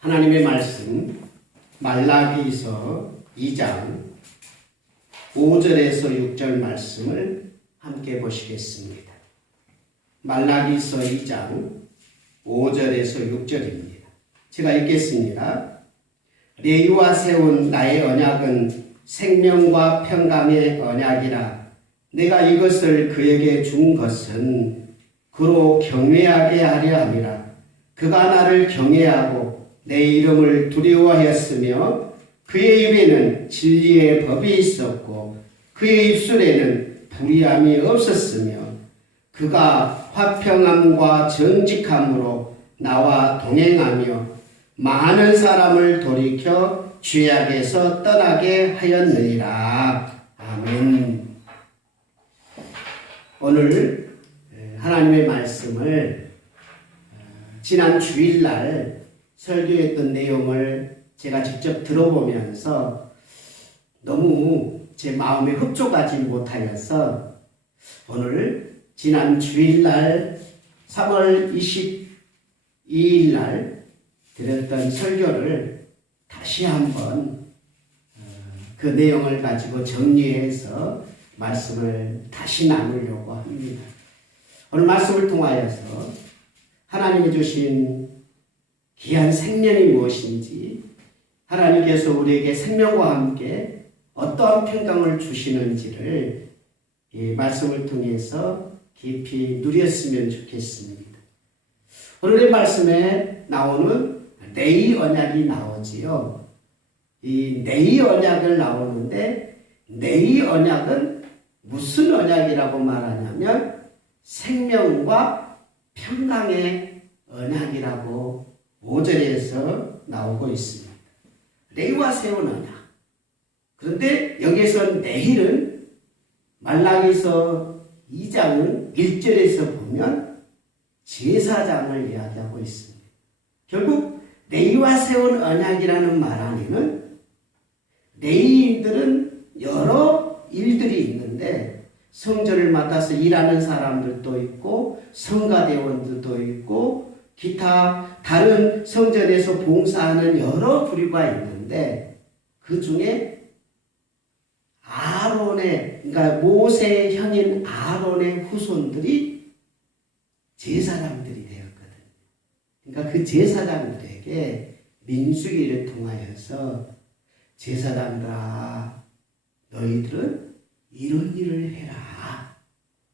하나님의 말씀 말라기서 2장 5절에서 6절 말씀을 함께 보시겠습니다. 말라기서 2장 5절에서 6절입니다. 제가 읽겠습니다. 레위와 세운 나의 언약은 생명과 평강의 언약이라 내가 이것을 그에게 준 것은 그로 경외하게 하려 함이라 그가 나를 경외하고 내 이름을 두려워하였으며 그의 입에는 진리의 법이 있었고 그의 입술에는 불의함이 없었으며 그가 화평함과 정직함으로 나와 동행하며 많은 사람을 돌이켜 죄악에서 떠나게 하였느니라. 아멘. 오늘 하나님의 말씀을 지난 주일날 설교했던 내용을 제가 직접 들어보면서 너무 제 마음에 흡족하지 못하여서 오늘 지난 주일날 3월 22일 날 드렸던 설교를 다시 한번 어, 그 내용을 가지고 정리해서 말씀을 다시 나누려고 합니다. 오늘 말씀을 통하여서 하나님이 주신 귀한 생명이 무엇인지 하나님께서 우리에게 생명과 함께 어떠한 평강을 주시는지를 이 말씀을 통해서 깊이 누렸으면 좋겠습니다. 오늘의 말씀에 나오는 내의 언약이 나오지요. 이 내의 언약을 나오는데 내의 언약은 무슨 언약이라고 말하냐면 생명과 평강의 언약이라고 5절에서 나오고 있습니다. 세운 언약. 그런데 여기서 내일은 말라기서 2장은 1절에서 보면 제사장을 이야기하고 있습니다. 결국 레이와 세운 언약이라는 말 안에는 레이인들은 여러 일들이 있는데 성전을 맡아서 일하는 사람들도 있고 성가대원들도 있고 기타 다른 성전에서 봉사하는 여러 부류가 있는데 그 중에 아론의 그러니까 모세의 형인 아론의 후손들이 제사장들이 되었거든요. 그러니까 그 제사장들에게 민수기를 통하여서 제사장들아 너희들은 이런 일을 해라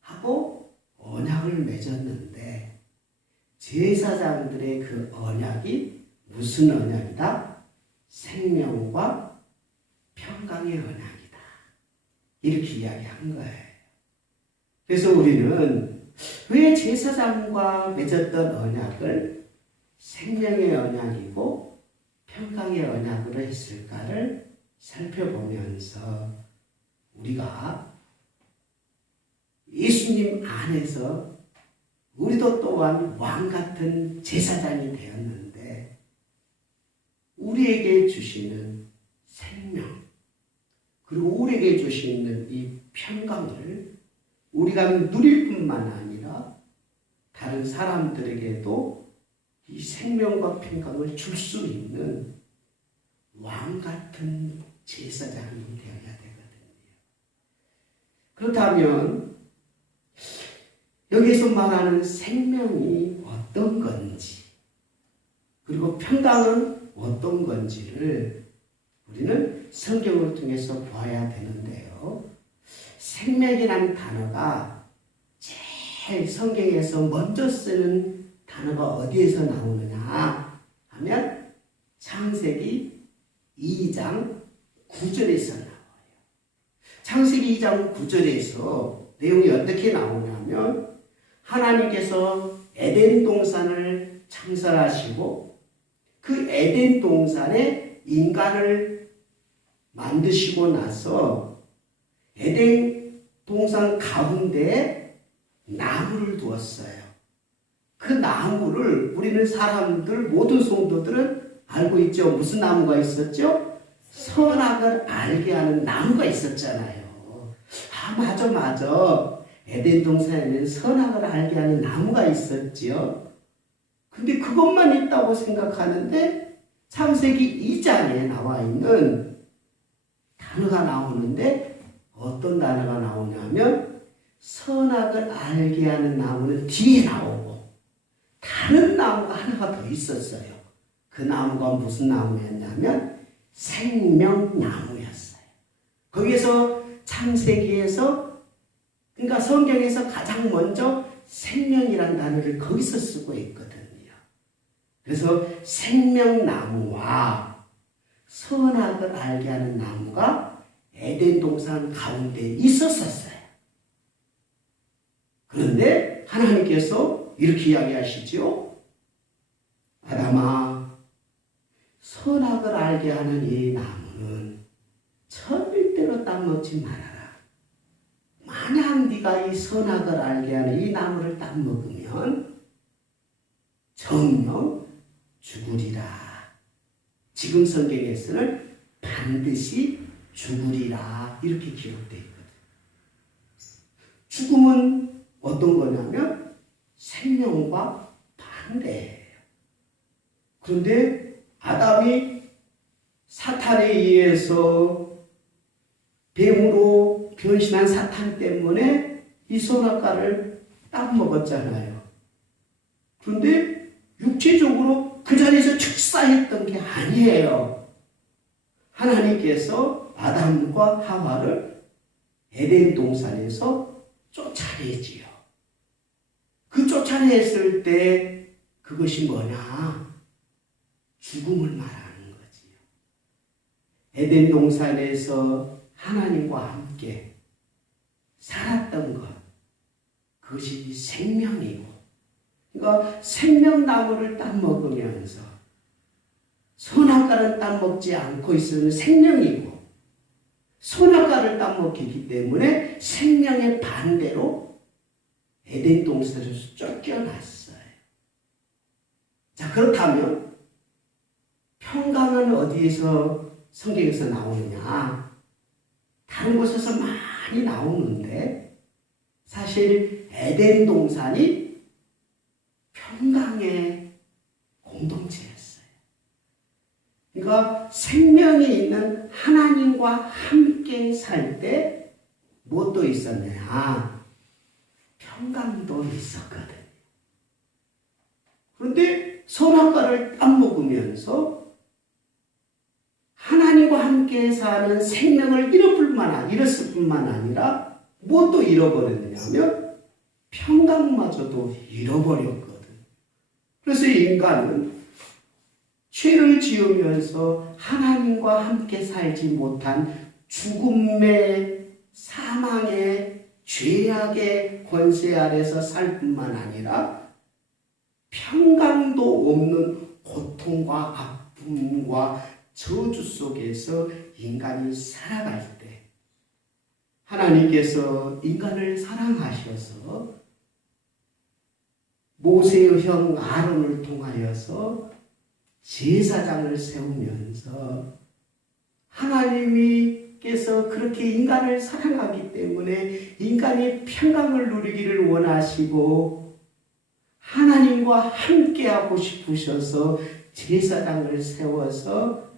하고 언약을 맺었는데 제사장들의 그 언약이 무슨 언약이다? 생명과 평강의 언약이다. 이렇게 이야기한 거예요. 그래서 우리는 왜 제사장과 맺었던 언약을 생명의 언약이고 평강의 언약으로 했을까를 살펴보면서 우리가 예수님 안에서 우리도 또한 왕 같은 제사장이 되었는데 우리에게 주시는 생명 그리고 우리에게 주시는 이 평강을 우리가 누릴 뿐만 아니라 다른 사람들에게도 이 생명과 평강을 줄 수 있는 왕 같은 제사장이 되어야 되거든요. 그렇다면 여기서 말하는 생명이 어떤 건지 그리고 평강은 어떤 건지를 우리는 성경을 통해서 보아야 되는데요. 생명이라는 단어가 제일 성경에서 먼저 쓰는 단어가 어디에서 나오느냐 하면 창세기 2장 9절에서 나와요. 창세기 2장 9절에서 내용이 어떻게 나오냐면 하나님께서 에덴 동산을 창설하시고 그 에덴 동산에 인간을 만드시고 나서 에덴 동산 가운데 나무를 두었어요. 그 나무를 우리는 사람들 모든 성도들은 알고 있죠. 무슨 나무가 있었죠? 선악을 알게 하는 나무가 있었잖아요. 아 맞아 맞아. 에덴 동산에는 선악을 알게 하는 나무가 있었지요. 근데 그것만 있다고 생각하는데 창세기 2장에 나와 있는 단어가 나오는데 어떤 단어가 나오냐면 선악을 알게 하는 나무는 뒤에 나오고 다른 나무가 하나가 더 있었어요. 그 나무가 무슨 나무였냐면 생명나무였어요. 거기에서 창세기에서 그러니까 성경에서 가장 먼저 생명이란 단어를 거기서 쓰고 있거든요. 그래서 생명나무와 선악을 알게 하는 나무가 에덴 동산 가운데 있었었어요. 그런데 하나님께서 이렇게 이야기하시죠. 아담아, 선악을 알게 하는 이 나무는 절대로 따먹지 말아라. 만약 네가 이 선악을 알게 하는 이 나무를 따먹으면 정령 죽으리라. 지금 성경에서는 반드시 죽으리라 이렇게 기록되어 있거든. 죽음은 어떤 거냐면 생명과 반대예요. 그런데 아담이 사탄에 의해서 뱀으로 변신한 사탄 때문에 이 선악과를 딱 먹었잖아요. 그런데 육체적으로 그 자리에서 출사했던 게 아니에요. 하나님께서 아담과 하와를 에덴 동산에서 쫓아내지요. 그 쫓아냈을 때 그것이 뭐냐? 죽음을 말하는 거지요. 에덴 동산에서 하나님과 함께 살았던 것, 그것이 생명이고, 그러니까 생명나무를 딱 먹으면서 선악과를 딱 먹지 않고 있으면 생명이고, 선악과를 딱 먹기 때문에 생명의 반대로 에덴 동산에서 쫓겨났어요. 자, 그렇다면 평강은 어디에서 성경에서 나오느냐? 다른 곳에서 많이 나오는데 사실 에덴 동산이 평강의 공동체였어요. 그러니까 생명이 있는 하나님과 함께 살 때 무엇도 있었냐? 평강도 있었거든. 그런데 선악과를 안 먹으면서 하나님과 함께 사는 생명을 잃을 뿐만 아니라 잃었을 뿐만 아니라 무엇도 잃어버렸냐면 평강마저도 잃어버렸거든. 그래서 인간은 죄를 지으면서 하나님과 함께 살지 못한 죽음의 사망의 죄악의 권세 아래서 살 뿐만 아니라 평강도 없는 고통과 아픔과 저주 속에서 인간이 살아갈 때 하나님께서 인간을 사랑하셔서 모세의 형 아론을 통하여서 제사장을 세우면서 하나님이께서 그렇게 인간을 사랑하기 때문에 인간이 평강을 누리기를 원하시고 하나님과 함께하고 싶으셔서 제사장을 세워서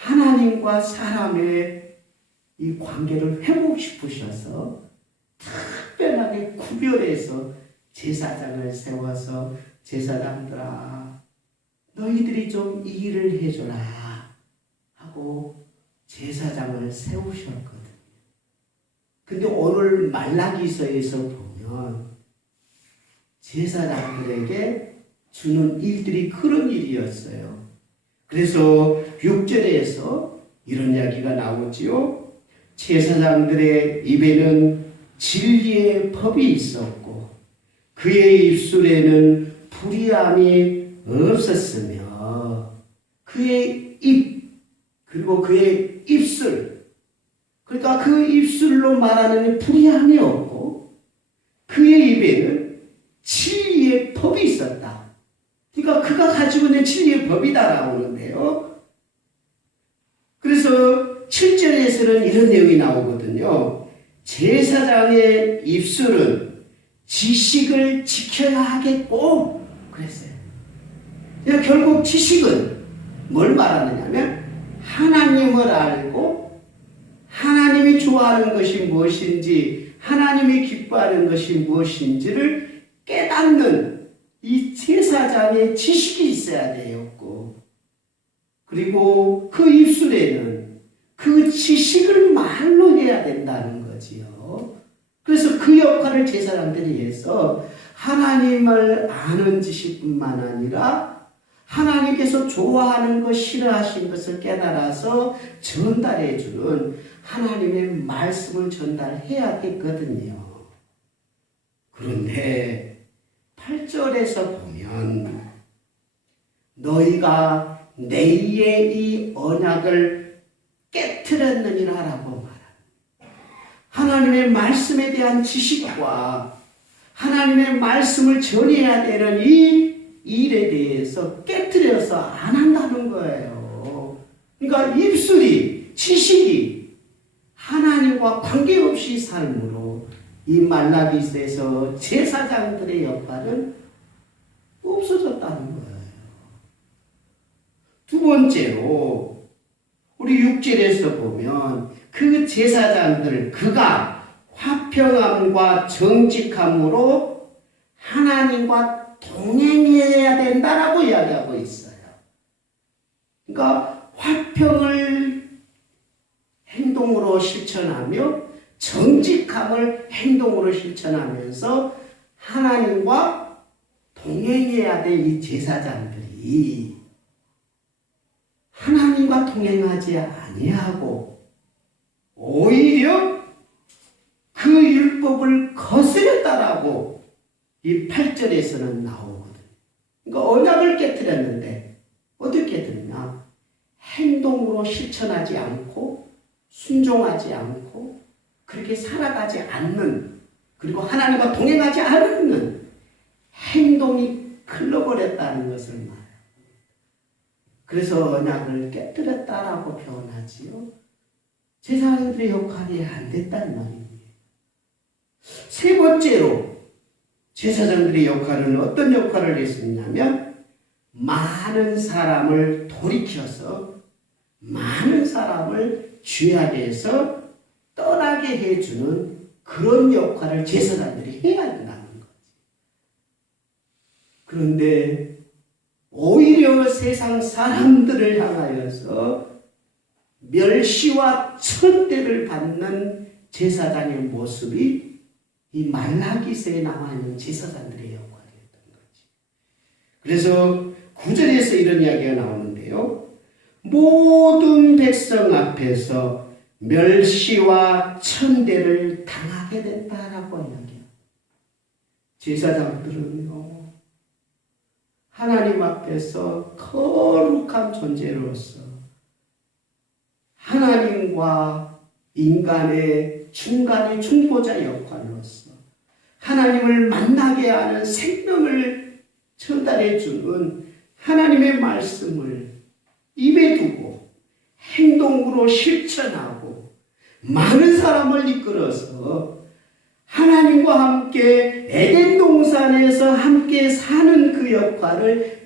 하나님과 사람의 이 관계를 회복 싶으셔서 특별하게 구별해서 제사장을 세워서 제사장들아 너희들이 좀이 일을 해줘라 하고 제사장을 세우셨거든요. 근데 오늘 말라기서에서 보면 제사장들에게 주는 일들이 그런 일이었어요. 그래서 6절에서 이런 이야기가 나오지요. 제사장들의 입에는 진리의 법이 있었고 그의 입술에는 불의함이 없었으며 그의 입 그리고 그의 입술 그러니까 그 입술로 말하는 불의함이 없고 그의 입에는 진리의 법이 있었다. 그러니까 있는 진리의 법이다 나오는데요. 그래서 7절에서는 이런 내용이 나오거든요. 제사장의 입술은 지식을 지켜야 하겠고 그랬어요. 결국 지식은 뭘 말하느냐면 하나님을 알고 하나님이 좋아하는 것이 무엇인지 하나님이 기뻐하는 것이 무엇인지를 깨닫는 이 제사장의 지식이 있어야 되었고 그리고 그 입술에는 그 지식을 말로 해야 된다는 거지요. 그래서 그 역할을 제사장들이 해서 하나님을 아는 지식뿐만 아니라 하나님께서 좋아하는 것, 싫어하신 것을 깨달아서 전달해 주는 하나님의 말씀을 전달해야 했거든요. 그런데 8절에서 보면 너희가 내의 이 언약을 깨뜨렸느니라 라고 말합니다. 하나님의 말씀에 대한 지식과 하나님의 말씀을 전해야 되는 이 일에 대해서 깨뜨려서 안 한다는 거예요. 그러니까 입술이, 지식이 하나님과 관계없이 삶으로 이 말라기스에서 제사장들의 역할은 없어졌다는 거예요. 두 번째로 우리 6절에서 보면 그 제사장들 그가 화평함과 정직함으로 하나님과 동행해야 된다라고 이야기하고 있어요. 그러니까 화평을 행동으로 실천하며 정직함을 행동으로 실천하면서 하나님과 동행해야 될 이 제사장들이 하나님과 동행하지 아니하고 오히려 그 율법을 거스렸다라고 이 8절에서는 나오거든. 그러니까 언약을 깨뜨렸는데 어떻게 깨뜨리냐? 행동으로 실천하지 않고 순종하지 않고 그렇게 살아가지 않는 그리고 하나님과 동행하지 않는 행동이 흘러버렸다는 것을 말해요. 그래서 언약을 깨뜨렸다라고 표현하지요. 제사장들의 역할이 안 됐다는 말입니다. 세 번째로 제사장들의 역할은 어떤 역할을 했었냐면 많은 사람을 돌이켜서 많은 사람을 죄악에서 떠나게 해주는 그런 역할을 제사장들이 해야 된다는 거지. 그런데 오히려 세상 사람들을 향하여서 멸시와 천대를 받는 제사장의 모습이 이 말라기서에 나와 있는 제사장들의 역할이었던 거지. 그래서 구절에서 이런 이야기가 나오는데요. 모든 백성 앞에서 멸시와 천대를 당하게 된다라고 이야기해요. 제사장들은요. 하나님 앞에서 거룩한 존재로서 하나님과 인간의 중간의 중보자 역할로서 하나님을 만나게 하는 생명을 전달해 주는 하나님의 말씀을 입에 두고 행동으로 실천하고 많은 사람을 이끌어서 하나님과 함께 에덴 동산에서 함께 사는 그 역할을